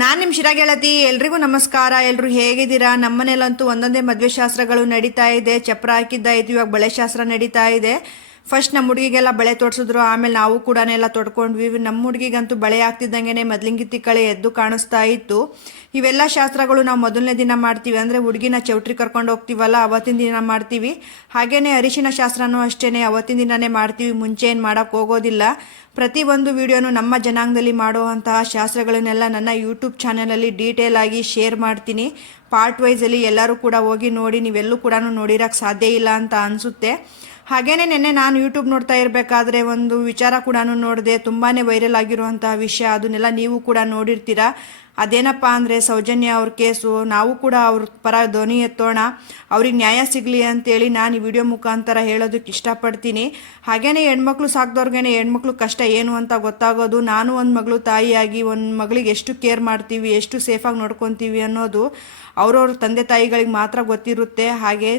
ನಾನು ನಿಮ್ಮ ಶಿರಾಗೆಳತಿ. ಎಲ್ರಿಗೂ ನಮಸ್ಕಾರ. ಎಲ್ಲರೂ ಹೇಗಿದ್ದೀರಾ? ನಮ್ಮನೇಲಂತೂ ಒಂದೊಂದೇ ಮದುವೆ ಶಾಸ್ತ್ರಗಳು ನಡೀತಾ ಇದೆ. ಚಪ್ರ ಹಾಕಿದ್ದಾಯಿತು, ಇವಾಗ ಬಳೆ ಶಾಸ್ತ್ರ ನಡೀತಾ ಇದೆ. ಫಸ್ಟ್ ನಮ್ಮ ಹುಡುಗಿಗೆಲ್ಲ ಬಳೆ ತೊಡ್ಸಿದ್ರು, ಆಮೇಲೆ ನಾವು ಕೂಡ ಎಲ್ಲ ತೊಡ್ಕೊಂಡ್ವಿ. ನಮ್ಮ ಹುಡುಗಿಗಂತೂ ಬಳೆ ಹಾಕ್ತಿದ್ದಂಗೆ ಮೊದಲಿಂಗಿ ತಿಕ್ಕಳೆ ಎದ್ದು ಕಾಣಿಸ್ತಾ ಇತ್ತು. ಇವೆಲ್ಲ ಶಾಸ್ತ್ರಗಳು ನಾವು ಮೊದಲನೇ ದಿನ ಮಾಡ್ತೀವಿ, ಅಂದರೆ ಹುಡುಗಿನ ಚೌಟ್ರಿ ಕರ್ಕೊಂಡು ಹೋಗ್ತೀವಲ್ಲ ಅವತ್ತಿನ ದಿನ ಮಾಡ್ತೀವಿ. ಹಾಗೆಯೇ ಅರಿಶಿನ ಶಾಸ್ತ್ರನೂ ಅಷ್ಟೇ ಅವತ್ತಿನ ದಿನನೇ ಮಾಡ್ತೀವಿ, ಮುಂಚೆ ಏನು ಮಾಡೋಕ್ಕೆ ಹೋಗೋದಿಲ್ಲ. ಪ್ರತಿಯೊಂದು ವಿಡಿಯೋನು ನಮ್ಮ ಜನಾಂಗದಲ್ಲಿ ಮಾಡುವಂತಹ ಶಾಸ್ತ್ರಗಳನ್ನೆಲ್ಲ ನನ್ನ ಯೂಟ್ಯೂಬ್ ಚಾನಲಲ್ಲಿ ಡೀಟೇಲ್ ಆಗಿ ಶೇರ್ ಮಾಡ್ತೀನಿ. ಪಾರ್ಟ್ ವೈಸಲ್ಲಿ ಎಲ್ಲರೂ ಕೂಡ ಹೋಗಿ ನೋಡಿ, ನೀವೆಲ್ಲೂ ಕೂಡ ನೋಡಿರೋಕ್ಕೆ ಸಾಧ್ಯ ಇಲ್ಲ ಅಂತ ಅನಿಸುತ್ತೆ. ಹಾಗೇನೆ ನಿನ್ನೆ ನಾನು ಯೂಟ್ಯೂಬ್ ನೋಡ್ತಾ ಇರಬೇಕಾದ್ರೆ ಒಂದು ವಿಚಾರ ಕೂಡ ನೋಡಿದೆ, ತುಂಬಾ ವೈರಲ್ ಆಗಿರುವಂತಹ ವಿಷಯ. ಅದನ್ನೆಲ್ಲ ನೀವು ಕೂಡ ನೋಡಿರ್ತೀರಾ. ಅದೇನಪ್ಪ ಅಂದರೆ ಸೌಜನ್ಯ ಅವ್ರ ಕೇಸು. ನಾವು ಕೂಡ ಅವ್ರ ಪರ ಧ್ವನಿ ಎತ್ತೋಣ, ಅವ್ರಿಗೆ ನ್ಯಾಯ ಸಿಗಲಿ ಅಂತೇಳಿ ನಾನು ಈ ವಿಡಿಯೋ ಮುಖಾಂತರ ಹೇಳೋದಕ್ಕೆ ಇಷ್ಟಪಡ್ತೀನಿ. ಹಾಗೇನೆ ಹೆಣ್ಮಕ್ಳು ಸಾಕಿದವ್ರಿಗೇನೆ ಹೆಣ್ಮಕ್ಳು ಕಷ್ಟ ಏನು ಅಂತ ಗೊತ್ತಾಗೋದು. ನಾನು ಒಂದು ಮಗಳು ತಾಯಿಯಾಗಿ ಒಂದು ಮಗಳಿಗೆ ಎಷ್ಟು ಕೇರ್ ಮಾಡ್ತೀವಿ, ಎಷ್ಟು ಸೇಫಾಗಿ ನೋಡ್ಕೊತೀವಿ ಅನ್ನೋದು ಅವ್ರವ್ರ ತಂದೆ ತಾಯಿಗಳಿಗೆ ಮಾತ್ರ ಗೊತ್ತಿರುತ್ತೆ. ಹಾಗೆ